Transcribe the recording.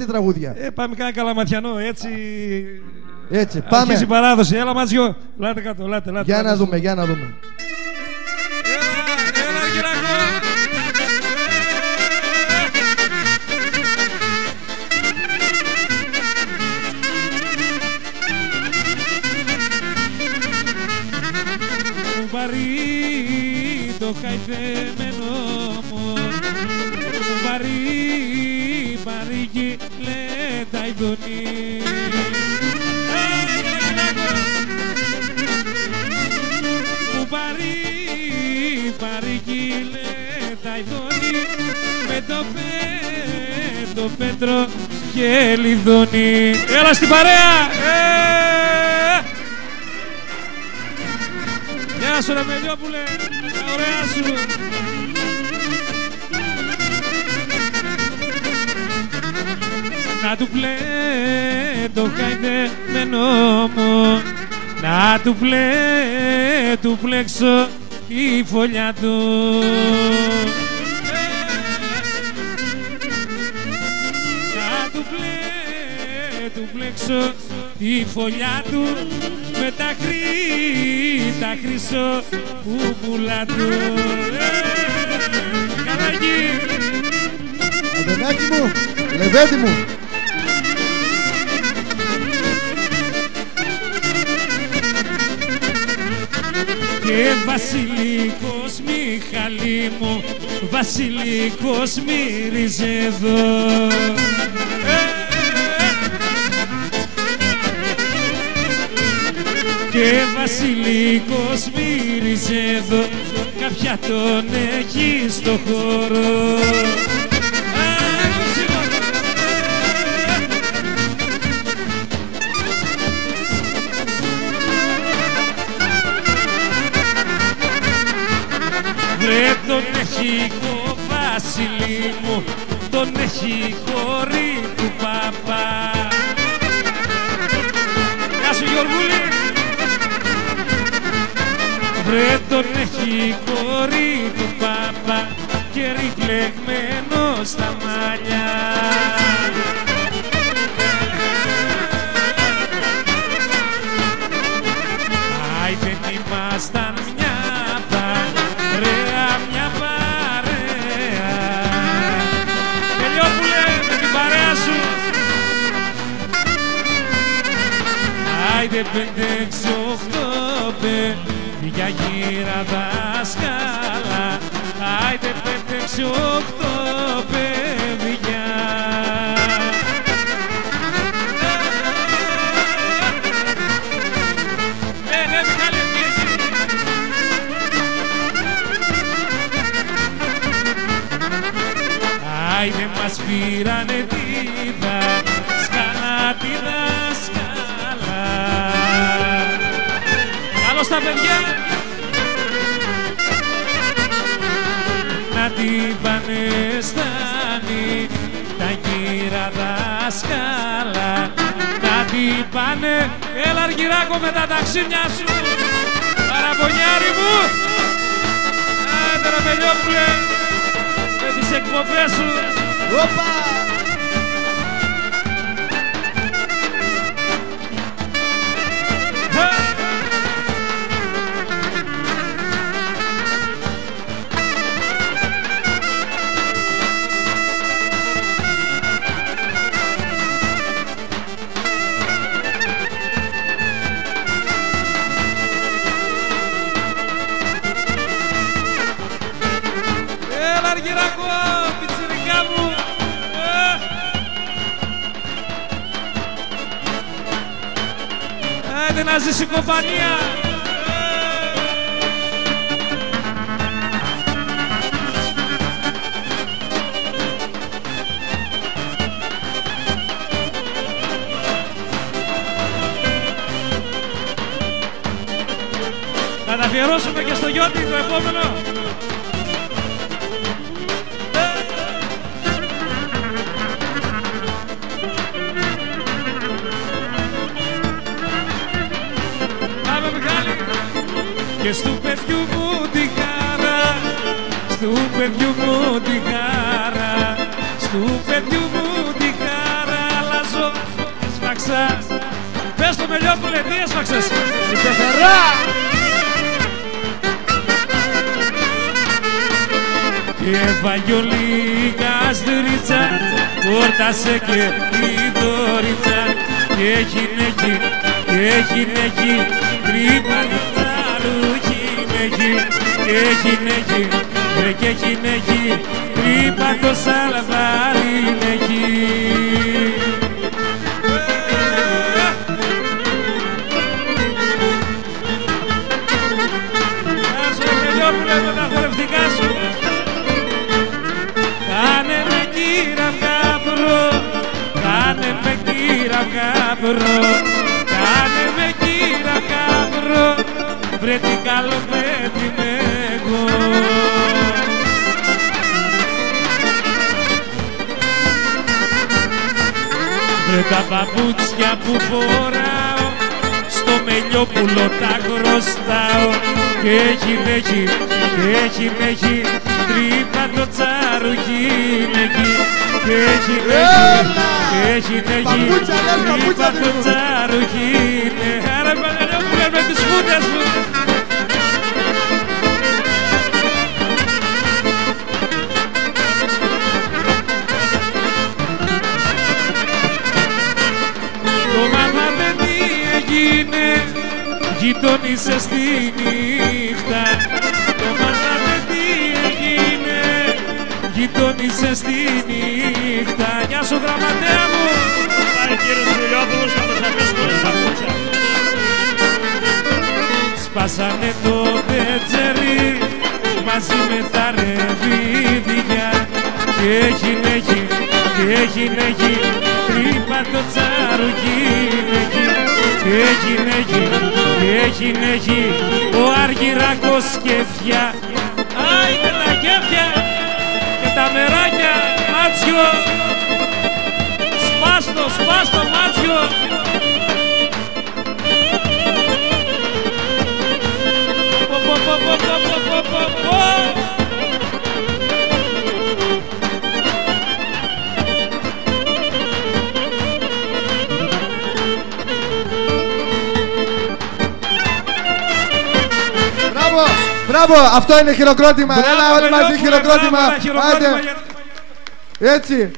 Τι τραγούδια. Πάμε κάνα καλαματιανό, έτσι. Έτσι, πάμε. Αρχίζει η παράδοση. Έλα Ματζιό. Λάτε κάτω, λάτε. Για να δούμε, για να δούμε. Έλα, Γυρακό. Μου βαρύ το χαϊδεμένο μου, μου βαρύ κι λέει τα ειδονή. Μου βαρύ κι λέει τα ειδονή, με το πέτρο και λιδονή. Έλα στην παρέα! Γεια σου ρε Μελιόπουλε, τα ωραία σου. Να του το χαϊδεμένο μου, να του πλέξω τη φωλιά του. Να του πλέξω τη φωλιά του με τα χρυσό πούπουλα του. Καλάκι! Αδενάκι μου, λεβέντη μου. Και βασιλικός Μιχαλή μου, βασιλικός μύριζε εδώ. Και βασιλικός μύριζε εδώ, κάποια τον έχει στο χώρο. Βρε τον έχει ο Βασίλη μου, τον έχει κόρη του παπά. Γεια σου Γιώργουλη! Βρε τον έχει κόρη του παπά και ριπλεγμένο στα μαλλιά. Άιτε ήμασταν μια παρέα, μια παρέα. Μελιόπουλε, με την παρέα σου. Άιτε 5-6-8 παιδιά γύρα δάσκαλα, άιτε 5-6-8 παιδιά. Ναι, Μιχάλη, άιτε μας πήρανε τη δάσκαλα, τη δάσκαλα. Καλώς τα παιδιά! Να την πάνε στάνει τα γύρα δάσκαλα, να την πάνε. Έλα Αργυράκο με τα ταξίμια σου, παραπονιάρι μου. Άντε ρε Μελιόπουλε, με τις εκπομπές σου. Οπα! Αργυράκο, πιτσιρικά μου. Άντε να ζήσει η κομπανία. Θα τα αφιερώσουμε και στο Γιώτη το επόμενο. Και στου παιδιού μου τη χαρά, στου παιδιού μου τη χαρά, στου παιδιού μου τη χαρά. Βαγγελιόπουλε, τι έσφαξες? Η πεθερά! Και Βαγγιολή Καστρίτσα, πόρτασε και η Δωρίτσα. Και γυναίκη, τρύπα το τσαρουχή νέχει. Και γυναίκη, τρύπα το σαλβάρι νέχει. Άσο Βαγγελιόπουλε με τα χορευτικά σου. Κάνε με κύρα κάπρο, κάνε με κύρα κάπρο, κάνε με κύρα κάπρο, βρε τι καλό παιδί με εγώ. Βρε τα παπούτσια που φοράω, στο μελιόπουλο τα χρωστάω. Και έχει, τρύπα το τσαρουχί νέχει. Και έχει, τρύπα το τσαρουχί νέχει. Άρα Βαγγελιόπουλε με τις φούτες μου. Το μάθατε τι έγινε, γειτονίσαι στη νύχτα. Το μάθατε τι έγινε, γειτονίσαι στη νύχτα. Γεια σου γραμματέα μου. Πάει κύριος Βιλιόπουλος να τους αφήσει χωρίς παπούτσια. Σπάσανε το τετζερί μαζί με τα ρεβίδια. Και έχει, τρύπα το τσαρουχί νέχει. Και έχει, ο Αργυράκος κέφια. Άιντε τα κέφια και τα μεράκια, Μάτσιο. Σπάστο Μάτσιο. Μπράβο, αυτό είναι χειροκρότημα. Έλα όλοι μαζί χειροκρότημα. Χειροκρότημα. Έτσι.